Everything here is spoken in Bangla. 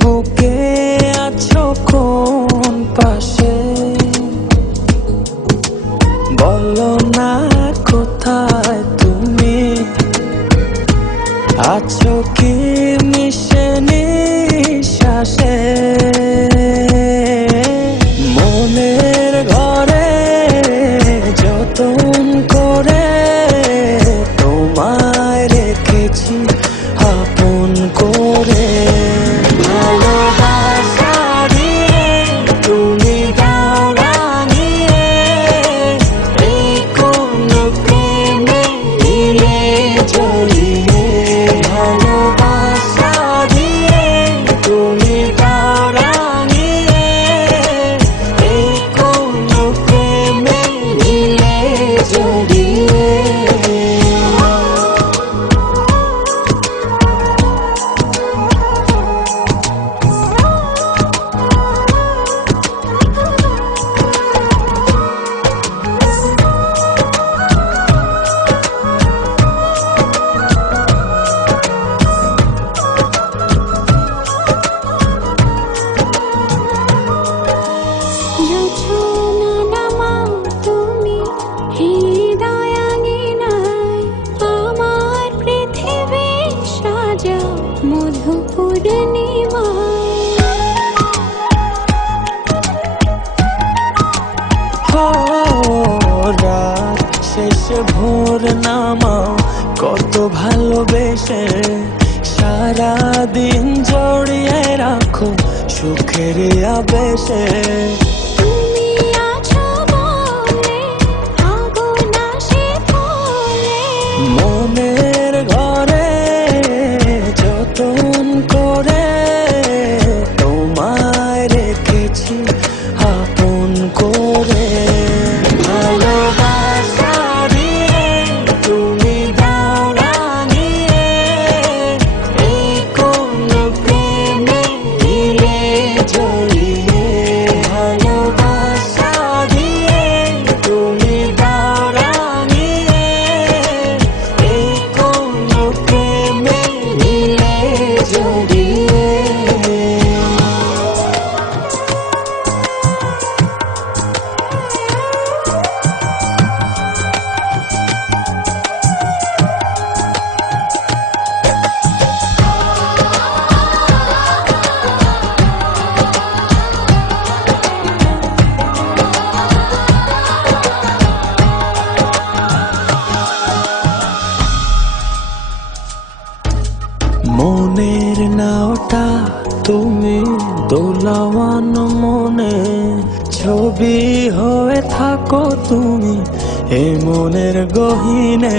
বুকে আছো কোন পাশে, বলো না কোথায় তুমি আছো কি মিশে নিঃশ্বাসে। মনের ঘরে যতন করে তোমায় রেখেছি আপন করে। ভালোবাসা দিয়ে তুমি দাও রাঙিয়ে, এই কোন প্রেমে দিলে জড়িয়ে। ভালোবাসা দিয়ে তুমি দাও রাঙিয়ে, এই কোন প্রেমে দিলে জড়িয়ে। রাত শেষে ভোর নামাও কত ভালোবেসে, সারাদিন জড়িয়ে রাখো সুখের আবেশে। মনের ঘরে যতন করে তোমায় রেখেছি আপন করে। ভালোবাসা দিয়ে তুমি দাও রাঙিয়ে, এই কোন প্রেমে দিলে জড়িয়ে। ভালোবাসা দিয়ে তুমি দাও রাঙিয়ে, এই কোন প্রেমে দিলে জড়িয়ে। মনের নাওটা তুমি দোলাওয়ান মনে, ছবি হয়ে থাকো তুমি এ মনের গহীনে।